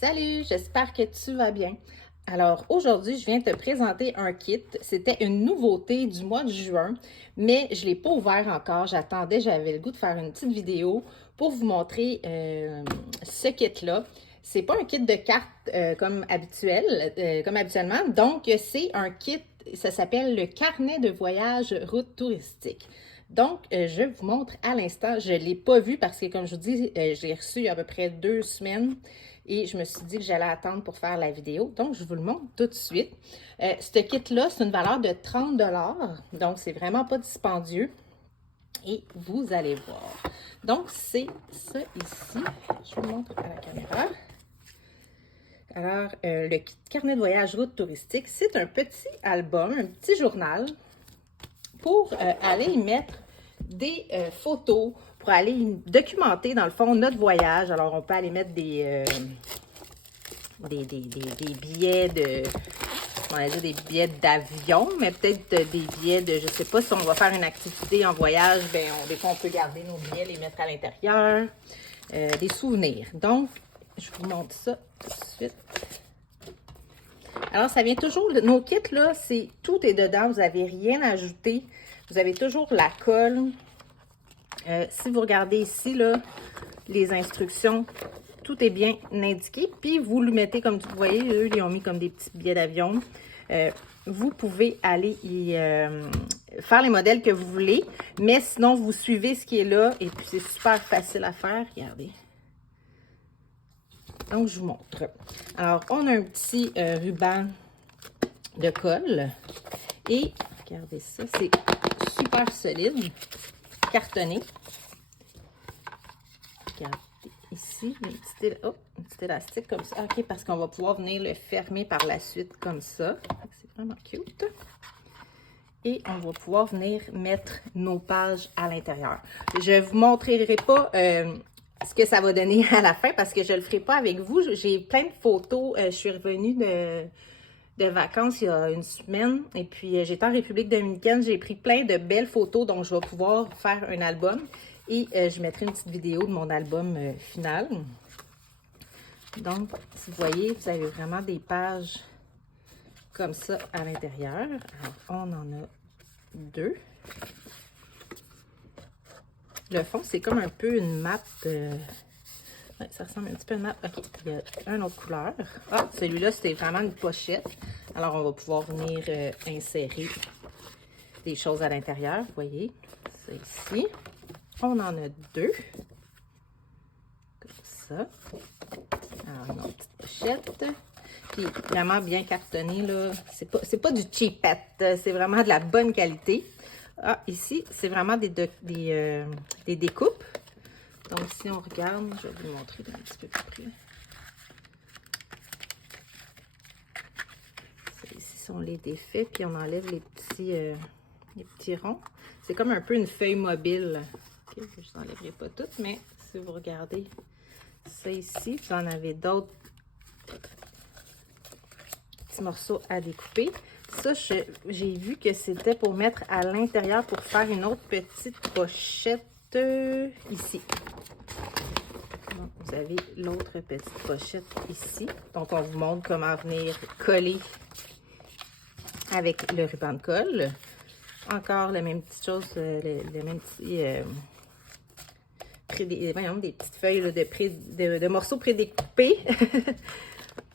Salut, j'espère que tu vas bien. Alors aujourd'hui, je viens te présenter un kit. C'était une nouveauté du mois de juin, mais je ne l'ai pas ouvert encore. J'attendais, j'avais le goût de faire une petite vidéo pour vous montrer ce kit-là. C'est pas un kit de cartes comme habituellement. Donc, c'est un kit, ça s'appelle le carnet de voyage route touristique. Donc, je vous montre à l'instant. Je ne l'ai pas vu parce que, comme je vous dis, je l'ai reçu il y a à peu près 2 semaines et je me suis dit que j'allais attendre pour faire la vidéo. Donc, je vous le montre tout de suite. Ce kit-là, c'est une valeur de 30 $. Donc, c'est vraiment pas dispendieux. Et vous allez voir. Donc, c'est ça ici. Je vous le montre à la caméra. Alors, le kit carnet de voyage route touristique, c'est un petit album, un petit journal pour aller y mettre des photos, pour aller documenter, dans le fond, notre voyage. Alors, on peut aller mettre des billets de... On va dire des billets d'avion, mais peut-être des billets de... Je ne sais pas si on va faire une activité en voyage, bien, des fois, on peut garder nos billets, les mettre à l'intérieur. Des souvenirs. Donc, je vous montre ça tout de suite. Alors, ça vient toujours... Nos kits, là, tout est dedans. Vous n'avez rien ajouté. Vous avez toujours la colle. Si vous regardez ici, là, les instructions, tout est bien indiqué. Puis, vous le mettez comme vous voyez, eux, ils ont mis comme des petits billets d'avion. Vous pouvez aller y faire les modèles que vous voulez. Mais sinon, vous suivez ce qui est là. Et puis, c'est super facile à faire. Regardez. Donc, je vous montre. Alors, on a un petit ruban de colle. Et, regardez ça, c'est super solide, cartonné. Regardez ici, un petit élastique comme ça. OK, parce qu'on va pouvoir venir le fermer par la suite comme ça. C'est vraiment cute. Et on va pouvoir venir mettre nos pages à l'intérieur. Je ne vous montrerai pas ce que ça va donner à la fin parce que je ne le ferai pas avec vous. J'ai plein de photos. Je suis revenue de vacances il y a une semaine. Et puis, j'étais en République dominicaine. J'ai pris plein de belles photos. Donc, je vais pouvoir faire un album. Et je mettrai une petite vidéo de mon album final. Donc, si vous voyez, vous avez vraiment des pages comme ça à l'intérieur. Alors, on en a 2. Le fond, c'est comme un peu une map. Ouais, ça ressemble un petit peu à une map. OK, il y a une autre couleur. Ah, celui-là, c'était vraiment une pochette. Alors, on va pouvoir venir insérer des choses à l'intérieur. Vous voyez, c'est ici. On en a 2. Comme ça. Alors, une autre petite pochette. Puis, vraiment bien cartonné, là. C'est pas du cheapette. C'est vraiment de la bonne qualité. Ah, ici, c'est vraiment des découpes. Donc, si on regarde, je vais vous montrer un petit peu plus près. Ici, on les défait, puis on enlève les petits ronds. C'est comme un peu une feuille mobile. Okay, je n'enlèverai pas toutes, mais si vous regardez ça ici, vous en avez d'autres petits morceaux à découper. Ça, j'ai vu que c'était pour mettre à l'intérieur pour faire une autre petite pochette ici. Donc, vous avez l'autre petite pochette ici. Donc, on vous montre comment venir coller avec le ruban de colle. Encore la même petite chose, le même petit... des petites feuilles là, de morceaux prédécoupés.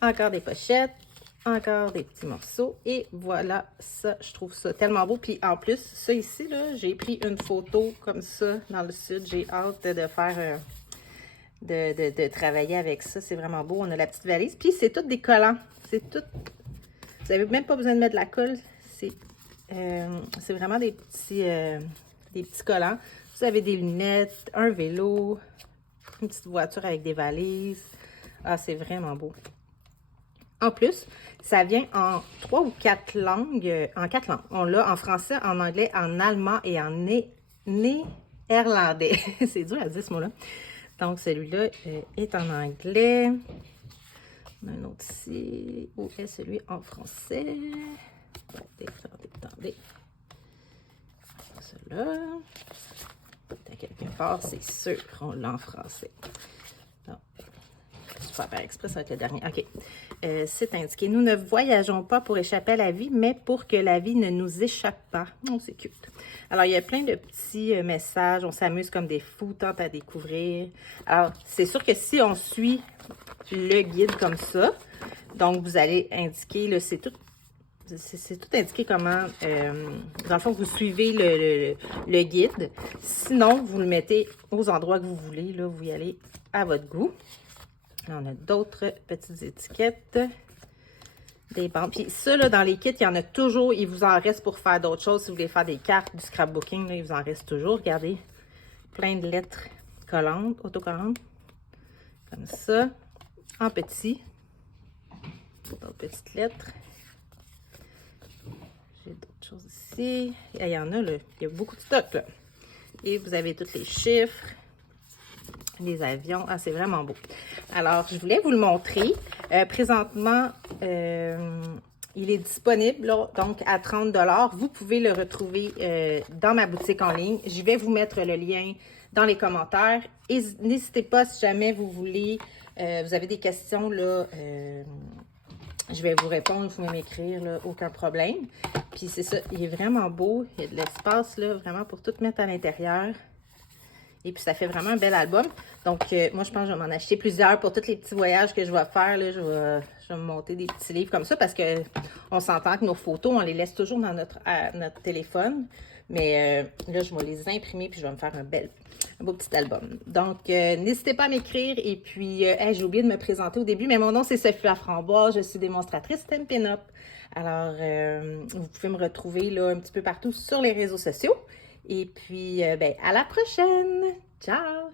Encore des pochettes. Encore des petits morceaux. Et voilà, ça, je trouve ça tellement beau. Puis en plus, ça ici, là, j'ai pris une photo comme ça dans le sud. J'ai hâte de faire... de travailler avec ça. C'est vraiment beau. On a la petite valise. Puis c'est tout des collants. C'est tout... Vous n'avez même pas besoin de mettre de la colle. C'est vraiment des petits collants. Vous avez des lunettes, un vélo, une petite voiture avec des valises. Ah, c'est vraiment beau. En plus, ça vient en 3 ou 4 langues. En 4 langues. On l'a en français, en anglais, en allemand et en néerlandais. C'est dur à dire ce mot-là. Donc, celui-là est en anglais. On a un autre ici. Où est celui en français? Attendez. Celui-là. À quelque part, c'est sûr, on l'a en français. Donc, Super, par exprès, ça va être le dernier. OK. C'est indiqué. Nous ne voyageons pas pour échapper à la vie, mais pour que la vie ne nous échappe pas. Oh, c'est cute. Alors, il y a plein de petits messages. On s'amuse comme des fous, tant à découvrir. Alors, c'est sûr que si on suit le guide comme ça, donc vous allez indiquer, là, c'est tout indiqué comment, dans le fond, vous suivez le guide. Sinon, vous le mettez aux endroits que vous voulez. Là, vous y allez à votre goût. Là, on a d'autres petites étiquettes. Des bandes. Puis ça, là, dans les kits, il y en a toujours. Il vous en reste pour faire d'autres choses. Si vous voulez faire des cartes, du scrapbooking, là, il vous en reste toujours. Regardez, plein de lettres collantes, autocollantes. Comme ça, en petit. D'autres petites lettres. J'ai d'autres choses ici. Et il y en a, là. Il y a beaucoup de stock, là. Et vous avez tous les chiffres, les avions. Ah, c'est vraiment beau. Alors, je voulais vous le montrer. Présentement, il est disponible, là, donc à 30 $. Vous pouvez le retrouver dans ma boutique en ligne. Je vais vous mettre le lien dans les commentaires. Et n'hésitez pas, si jamais vous voulez, vous avez des questions, là, je vais vous répondre, vous pouvez m'écrire, là, aucun problème. Puis c'est ça, il est vraiment beau. Il y a de l'espace, là, vraiment pour tout mettre à l'intérieur. Et puis ça fait vraiment un bel album. Donc, moi, je pense que je vais m'en acheter plusieurs pour tous les petits voyages que je vais faire. Là, je vais me monter des petits livres comme ça parce qu'on s'entend que nos photos, on les laisse toujours dans notre téléphone. Mais là, je vais les imprimer puis je vais me faire un beau petit album. Donc, n'hésitez pas à m'écrire. Et puis, j'ai oublié de me présenter au début, mais mon nom, c'est Sophie Laframboise. Je suis démonstratrice Stampin' Up. Alors, vous pouvez me retrouver là un petit peu partout sur les réseaux sociaux. Et puis, à la prochaine! Ciao!